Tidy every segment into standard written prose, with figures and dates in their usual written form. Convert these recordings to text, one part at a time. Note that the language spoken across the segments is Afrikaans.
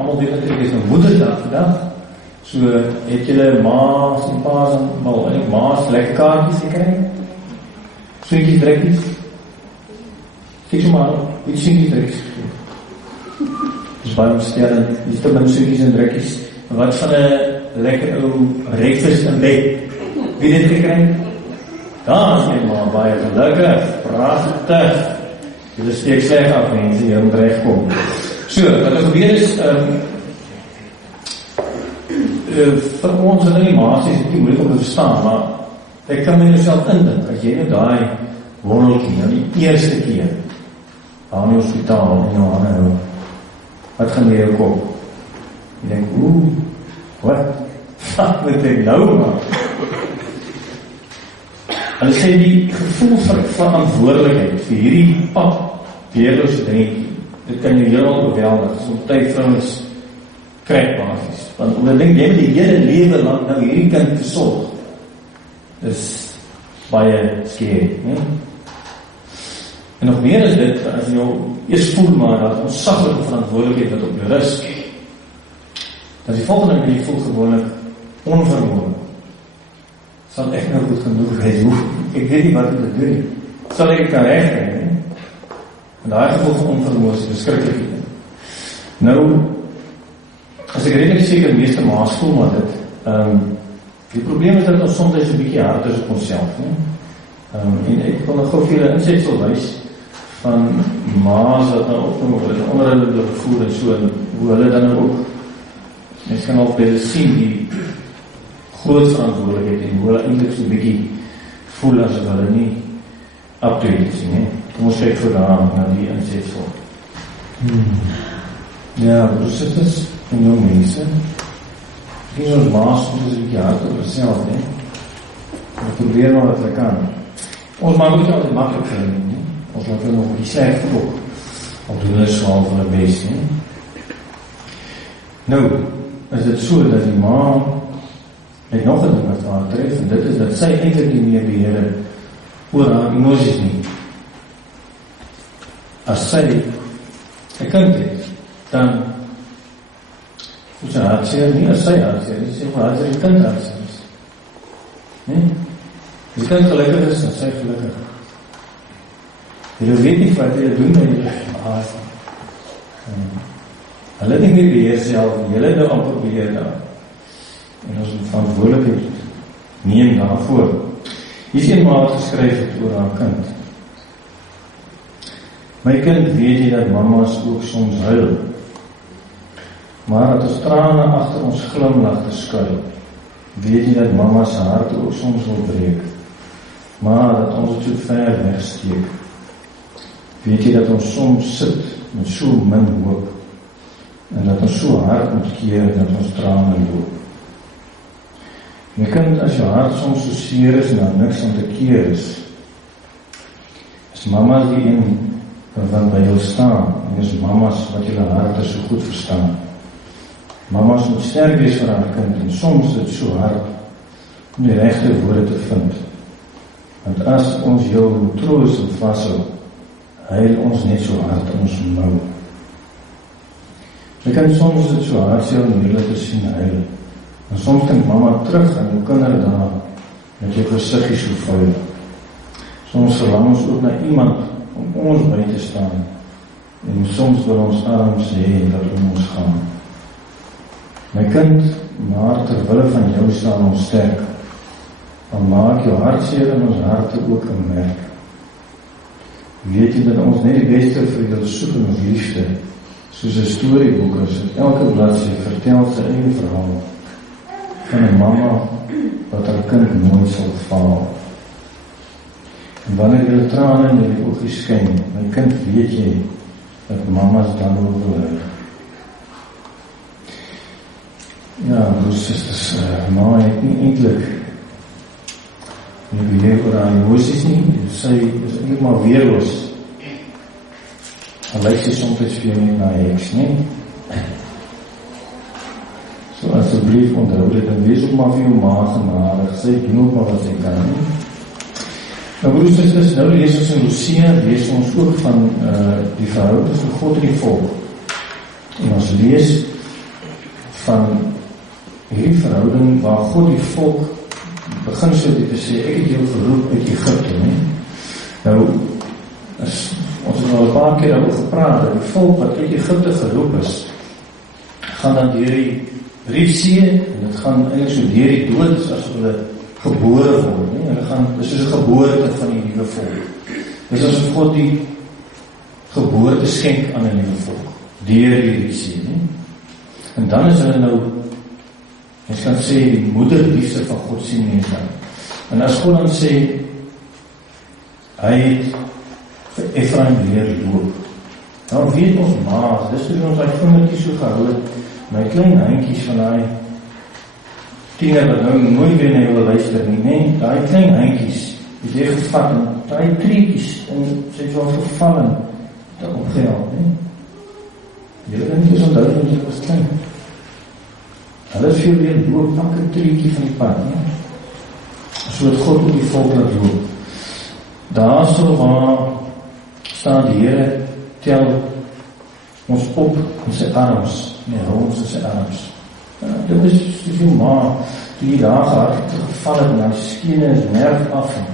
almal weet natuurlik is nou Woensdag vandag. So het julle ma's en pa's en wel eintlik ma's lekker kaartjies gekry. Swinkies drekkies. Kyk so maar, wie swinkies drekkies gekry. Dis baie omsterend, dis te min swinkies en drekkies. Wat van 'n lekker ou breakfast in bed? Wie het dit gekry? Daar is my ma baie gelukkig, pragtig. Dit steek sleg af, mense, hier moet regkom. So, wat er gebeur is, vir ons in animatie is het nie moeilik om te verstaan, maar ek kan my jouself indink, as jy nou daai wondeltjie, nou die eerste keer, aan die hospitaal in jou hande hou, wat gaan jy jou kop? Jy denk, wat moet ek nou maak? Hulle sê die gevoel van verantwoordelikheid vir hierdie pap, weerloose dingetjie, dit kan jy helemaal oorweldig, soms tyd vrouens krijg basis. Want omdat ek dink, jy met die hele lewe lang nou hierdie kind te sorg, is baie scary. En nog meer is dit, as jy jou eers voel maar dat onsaglike verantwoordelikheid wat op jou rus, dan die volgende keer jy voel gewoonlik onvermoeid. Sal ek nou goed genoeg wees, ek weet nie wat ek moet doen. Sal ek kan recht krijg, en daai gevoel van onvermoeid is beskrikkelijk. Nou, as ek redelijk seker meeste maas voel maar dit, die probleem is dat ons soms een bykie hard is op onsself. En ek kon nog gauw veel insetsel wys van maas wat nou opnoem, onder hulle doorgevoer en so, en hoe hulle dan ook, mens kan al by sien die groot verantwoordelikheid en hoe hulle eindelijk so'n bykie voel as hulle nie up to it sien. Kom ons kyk voor daar na die insetsel. Ja, broersusters en jong mense, die is ons maas, ons is een bykie hard op onszelf, we probeer maar wat we kan. Ons maak ook nie altijd makkelijk vir hulle, ons laat hulle nog die sleg ook, al doen hulle swaal van hulle best. Nou, is dit so dat die ma het nog een ding wat haar tref, en dit is dat sy eintlik nie meer beheer oor haar emoties nie. As sy een kind het, dan moet sy hartseer, nie as sy hartseer, sy sê maar hartseer die kind hartseer is. Nee? Die kind gelukkig is, dan sy gelukkig. Jy weet nie wat jy doen met jy haas. Hulle nie meer beheer self, jy nou amper beheer daar. En ons moet verantwoordelikheid neem daarvoor. Hier is een ma wat geskryf het oor haar kind. My kind, weet jy dat mama's ook soms huil, maar dat ons trane agter ons glimlag te skuil. Weet jy dat mama's hart ook soms wil breek, maar dat ons het so ver wegsteek. Weet jy dat ons soms sit met so min hoop, en dat ons so hard moet keer dat ons trane loop. My kind, as jou hart soms so seer is en daar niks aan te keer is mama's die een wat by jou staan, en is mama's wat julle harte so goed verstaan. Mama's moet sterk wees vir haar kind, en soms is dit so hard om die regte woorde te vind. Want as ons jou troos en vashou, huil ons net so hard in ons mou. Jy kan soms dit so hard sê om julle te sien huil. En soms dink mama terug aan jou kinder daar, met jou gesiggie so vuil. Soms verlang ons ook na iemand om ons by te staan, en soms wil ons arms hê dat ons gaan. My kind, maar terwille van jou staan ons sterk, dan maak jou hartseer en ons harte ook 'n merk. Weet jy dat ons net die beste vir jou soek en ons liefste, soos 'n storieboek is, en elke bladsy vertel sy eie verhaal, van 'n mamma wat haar kind nooit sal faal. En wanneer jy trane in die oog skyn, my kind, weet jy dat mama's dan ook wil huil. Ja, broers, sisters, ma het nie eintlik nie beheer oor haar emoties nie, sy is eintlik maar weerloos. En lyk sy soms vir jou net na heks, nie? So asseblief onthou dit, en wees ook maar vir jou ma genadig, sy doen ook maar wat sy kan, nie? Nou broers, sisters, nou lees ons in Hosea, lees ons ook van die verhoudings van God en die volk. En ons lees van hierdie verhouding waar God die volk begin so te sê, ek het jou geroep uit Egypte, nie? Nou, ons het al 'n paar keer daaroor gepraat, dat die volk wat uit Egypte geroep is, gaan dan deur die Riefsee, en dit gaan eintlik so deur die dood, as hulle gebore word, nie? Hulle gaan, dis soos 'n geboorte van die nuwe volk. Dis asof God die geboorte skenk aan 'n nuwe volk, deur die Riefsee, nie? En dan is hulle nou, ons kan sê, die moederliefde van God sien mens dan. En as God dan sê, hy het vir Efraim leer loop, dan weet ons maas, dis hoe ons die kindertjies so gehou het, my klein handjies van die tiener wat nou nooit weer nie wil luister nie, nee, die klein handjies, het jy gevat, en die treetjies, en sy het wel gevallen, dat opgehaald, nee. Julle dink is onthou, want jy was klein. Hulle is veel weer loop, pak 'n treetjie van die pad, nee. So het God op die volk laat loop. Daar so waar staan die Here, tel ons op in sy arms, hou ons in sy arms. Dit is soveel maar, die dagen had ek gevallen, en die skene is nerg af, en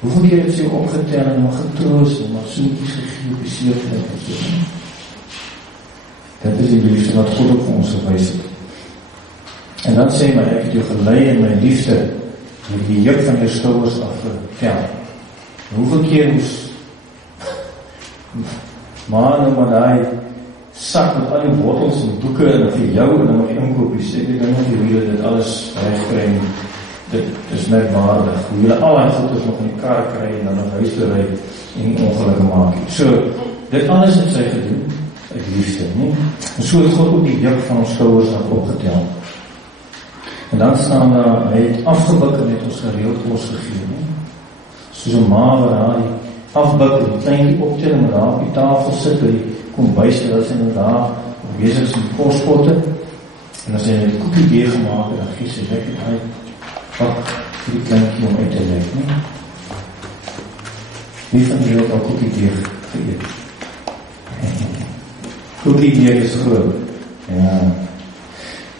hoeveel keer het sy opgetel, en maar getroost, en maar soetjies gegee, op die seerplek, en so. Dit is die liefde wat God ook vir ons gewys het. En dan sê my, ek het jou gelei in my liefde, met die juk van jou skouers afgetel. Hoeveel keer moes maar die sak met al die bottels en doeke en vir jou en dan nog die inkopies, ek weet nie hoe julle dit alles regkry nie. Dit is merkwaardig, hoe julle al die goeders nog in die kar kry en dan nog huis te ry en ongelukke maak. So, dit alles het sy gedoen, uit liefde, nie? En so het God ook die juk van ons skouers af opgetel. En dan staan daar, hy het afgebuk en het ons gereeld ons gegee, nie? Soos 'n ma waar hy afbuk en die kleintjie optel en daar op die tafel sit, by die kombuis, dat sy nou daar bezig is met kospotte, en as hy die koekie deeg gemaakt, en dan gee sy lekker hy pak vir die kleintjie om uit te leg, nie? Wie van die al koekie deeg geëet? Koekie deeg is groot, ja.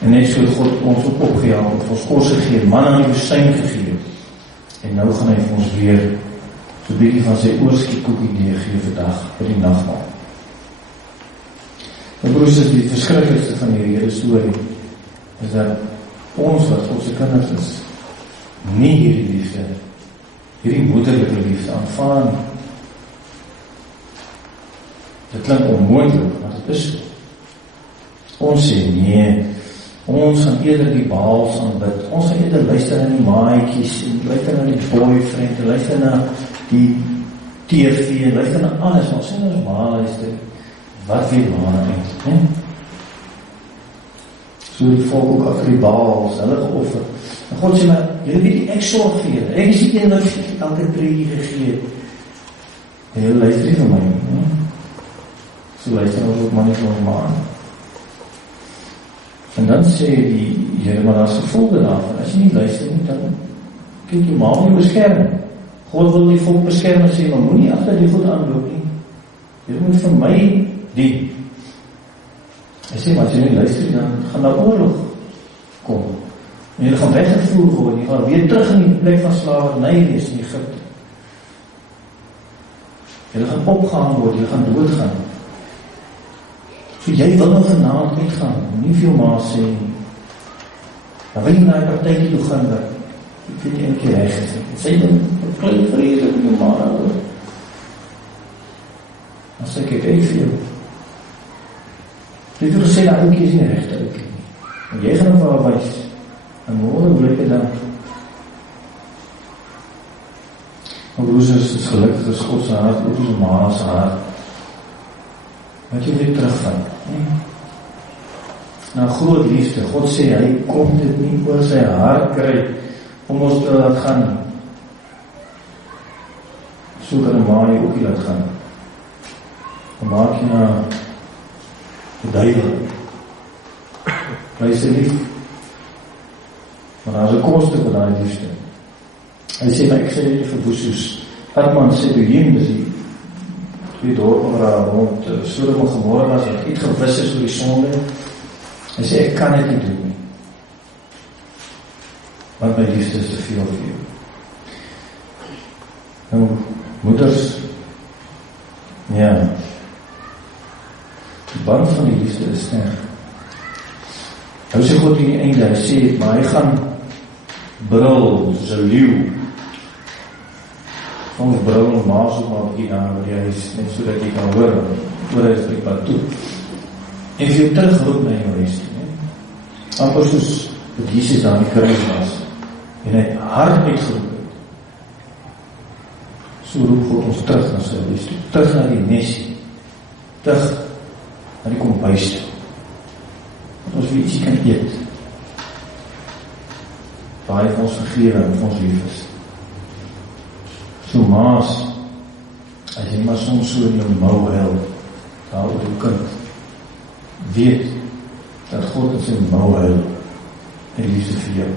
En net so God ons ook opgehaal, het ons kos gegeen, man aan die woestyn gegeen, en nou gaan hy vir ons weer so 'n bietjie van sy oorskiet koekie deeg gee vandag, vir die nagmaal. En broers, is die verskriklikste van hierdie hele storie, is dat ons wat God se kinders is, nie hierdie liefde, hierdie moederlike liefde aanvaar nie. Dit klink onmoontlik, maar dit is so. Ons sê nee, ons gaan eerder die Baals aanbid, ons gaan eerder luister na die maatjies, luister na die boyfriend, luister na die TV, luister na alles, ons sê ons maar luister, wat weet maar eintlik, ne? So die volk ook achter die Baals, hulle geoffer. En God sê maar, julle weet nie, ek sorg vir julle, ek is die een wat elke treetjie gegee. En julle luister nie vir my, ne? So luister ons ook maar nie vir ons maar. En dan sê die Here, maar as gevolge daarvan, as jy nie luister nie, dan kyk jy maar nie beskerm. God wil die volk beskerm en sê, maar moet nie agter die goed aanloop nie. Jy moet vir my dien. Hy sê, maar as jy nie luister, dan gaan daar oorlog kom. En jy gaan weggevoer word, jy gaan weer terug in die plek van slaverny wees in Egypte. Jy gaan opgehang word, jy gaan doodgaan. So jy wil nog vanaand uitgaan, nie veel maas sê nie. Dan wil jy na die partijkie toe gaan, dat ek weet nie een keer recht is. Sê dan, wat klein vrees op die maar oor. Dan sê ek uit vir jou. Jy het gesê, dat ook is nie recht uit nie. En jy gaan op haar wees. En morgen blik jy dan. Maar broers, is gelukkig is Godse hart, ook is maas hart. Wat jy weer teruggaan. Nou groot liefde, God sê, hy kom dit nie oor sy hart kry, om ons te laat gaan. So kan een maa jy ook nie laat gaan. Dan maak jy na die duivel. Luister lief. Maar daar is een koste vir die liefde. Hy sê, maar ek sê dit vir Boesoes. Adman sê, dis die dorp waar rond Sodom en Gomorra was, het iets gewis is oor die sonde, Hy sê, ek kan dit nie doen nie. Want my liefde is te veel vir jou. Nou, moeders, ja, die band van die liefde is sterk. Nou sê God in die einde, hy sê, maar hy gaan brul, soos 'n leeu. Ons brul en maas ook maar bykie daar waar jy is, net so dat jy kan hoor hy is die pad toe. En vir jou terugroep na jou huis toe, amper soos dat Jesus daar in die kruis was, en hy hard uitgeroep het. So roep God ons terug na sy huis toe, terug na die messie, terug na die kombuis toe, dat ons weer ietsie kan eet, waar hy vir ons vergewe en vir ons lief is. So maas, as jy maar soms so in jou mou huil, daar oor jou kind, weet, dat God in sy mou huil, en liefde vir jou.